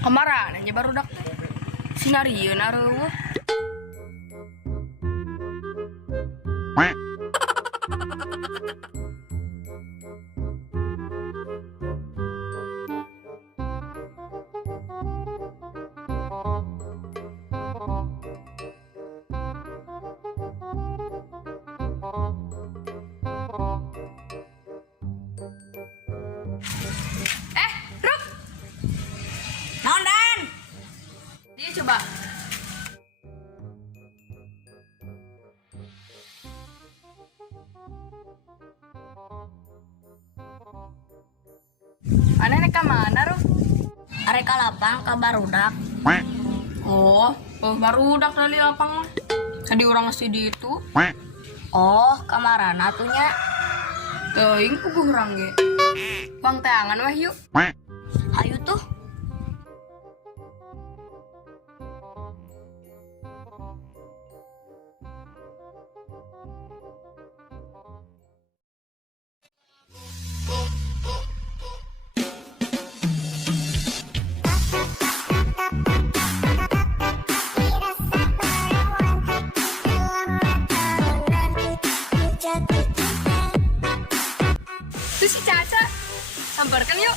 Kemarin aja baru dak sinarieun areueuh. Ruk, Naon Dan? dia coba. Aneh nek ka mana, Ruk? Arek ka lapang ka barudak. Oh, barudak dari lapang mah. Kadi urang asli di itu. Oh, kamarana atunya. Teuing puguh urang ge. Bang teangan weh yuk. Hayu tuh. Tuh si Caca. Samparkan yuk.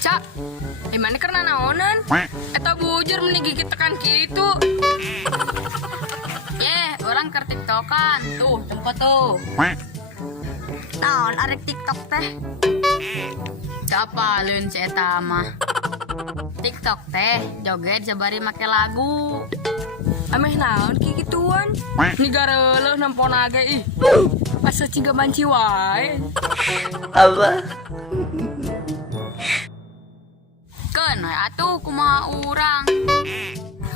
Cak, gimana karena naonan? Eta bujur mending gigit tekan gitu. Orang ke tiktokan. Tuh, tempat tuh. Naon arek TikTok teh? Siapa leun si eta mah? TikTok teh joget sabari make lagu. Ameh naon ki gituan? Nigareuleuk nampona ge ih. Asa ciga banci wae. Apa? Keun we atuh kumaha urang.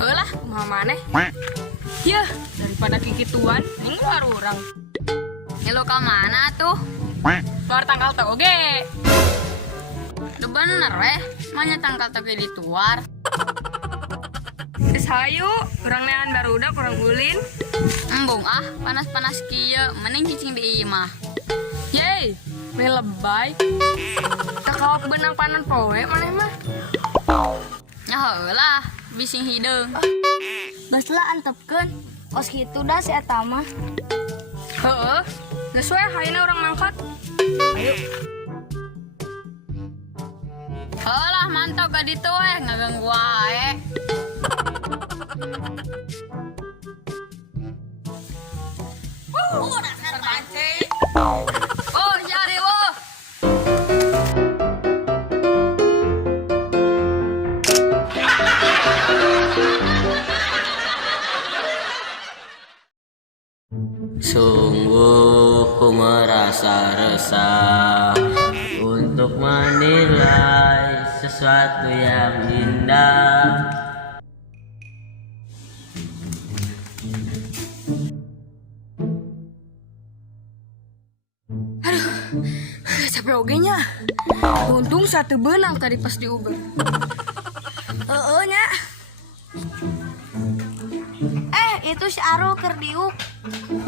Heulah kumaha maneh? Yah, daripada kikituan, ning luar urang. Ngilu ka mana tuh? Luar tangkal teh oge. Udah bener weh, manya tangkal teh di luar. Geus hayu, urang nean barudak urang ulin. Embung ah, panas-panas kieu, mending cicing di ieu mah. Yeay, we lebay. Kakawak benang panan poe maneh mah. Nya heulah, bising hideung. Geus lah antepkeun. Kos kitu dah si eta mah. Heeh, geus we hayana urang mangkat. Ayo. Heulah mantap ka ditu we, ngaganggu wae. Dasar mancing. Oh, cari woh. Sungguh ku merasa resah untuk menilai sesuatu yang indah. Capek oge nya. Untung satu benang tadi pas di Uber. Heeh nya. Itu si Aru keur diuk.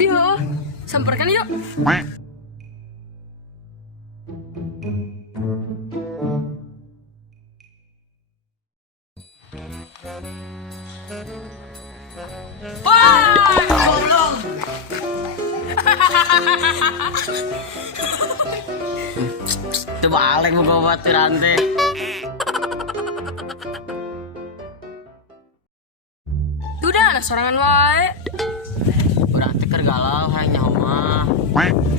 Dia, samperkan yuk. Itu balik mau baturan teh. Udah anak sorangan wae. Urang teh keur galau hanya mah.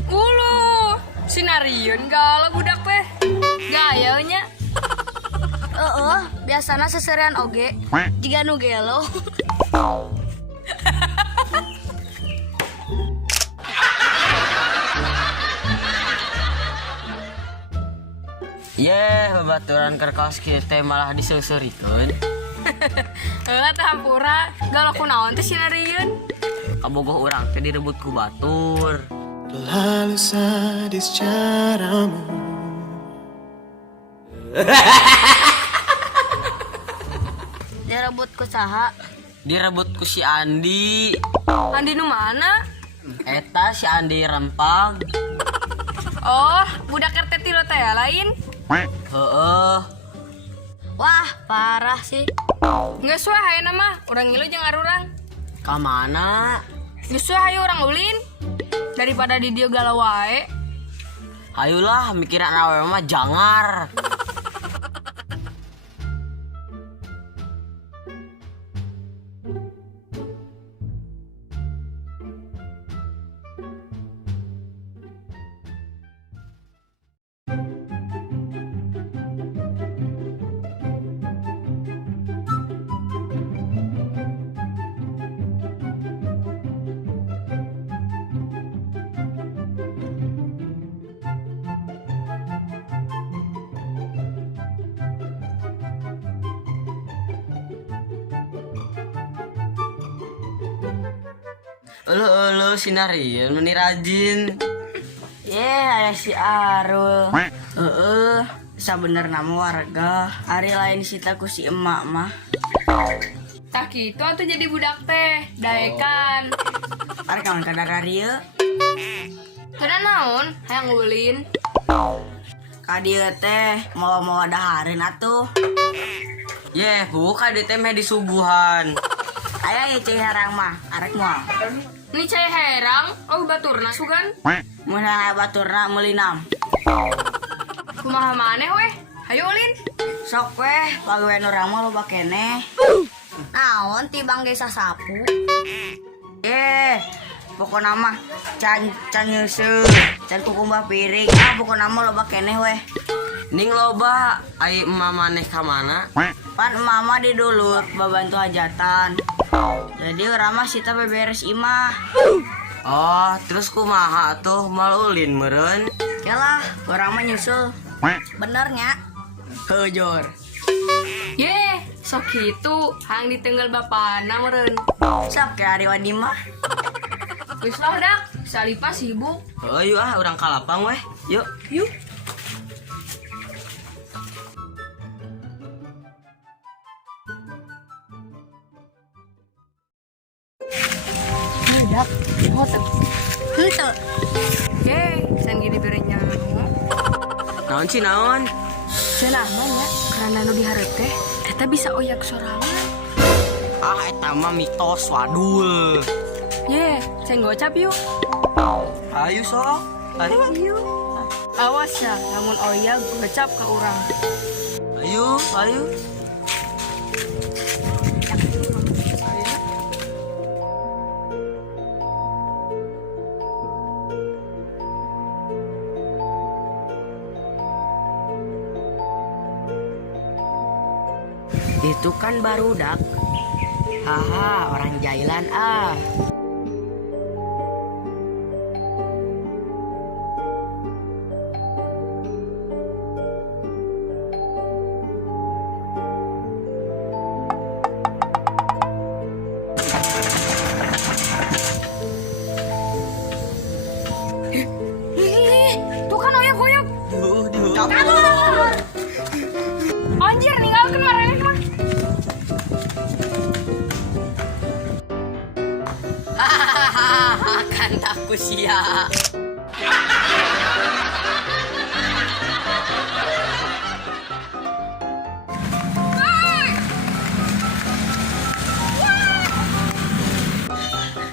Ulu, sinarion galau budak teh. Gayanya. Biasana seserian oge. Jiga nu gelo. Yeh, babaturan keur kaos kieu teh malah diseuseureun. Heula teh hampura, galau kunaon teh sinarion. Kabogoh urang teh direbut ku batur. Terlalu sadis caramu. Direbut ku saha? Direbut ku si Andi. Andi nu mana? Eta si Andi Rempang. Oh, budak RT tilo teh lain. Heeh. Wah, parah sih. Nggak suah hayo nama, orang ngilu jeung arurang. Ka mana? Nggak suah hayo orang ulin. Daripada di dia galau wae. Hayulah mikiran awe mah jangar. Ulu sinarian meni rajin. Aya si Arul. Sabener nama warga. Ari lain sita ku si emak mah. Tak gitu atuh jadi budak teh, daekan. Ari kawan kadar arieu. Kada naon, hayang ulin. Ka dieu teh mau dahareun atuh. Yeh, buka di teh mah disuguhan. Aya ieu cai harang mah, arek moal. Ini cai herang, oh baturna sugan. Mun aya baturna meuli naon. Kumaha maneh weh? Hayo ulin. Sok weh, pagawean urang mah loba keneh. Naon tibang desa sapu? Pokona mah can nyeuseum, can kukumbah piring. Pokona mah loba keneh weh. Ning loba, ai emak maneh ka mana? Pan mama di dulur babantu hajatan. Jadi urang mah sita beberes imah. Oh, terus kumaha tuh malulin meureun? Yalah, urang mah nyusul. Benernya. Hejor. Ye, sok gitu, hang ditenggal bapana meureun. Sok ke Ari Wadi mah. Wis lah dak, Salipa sibuk. Oh, yuk urang kalapang weh. Yuk. Yuk. Budak, hotel. Henteu. Ye, sen gini berenya. Naon sih naon? Cenah mah nya, karena nu dihareup teh eta bisa oyak sorangan. Ah, eta mah mitos wadul. Ye, sen gocap yuk. Ayo sok. Ayo. Awas ya, namun oyak gocap ke urang. Ayo. Itu kan barudak. Haha, orang jailan ah. Tuh kan oyak. Kabur. Anjir, ninggalkeun marenek mah. Kan takku sia.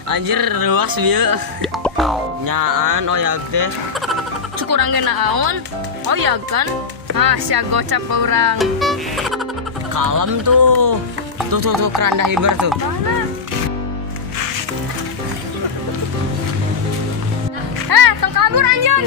Anjir ruas bieu. Nyaan oyak teh. Cukurang ge naon? Oyak kan? Ah, sia gocap ke urang. Kalem tuh. Tuh keranda hiber tuh. Mana? Tong kabur anjeun.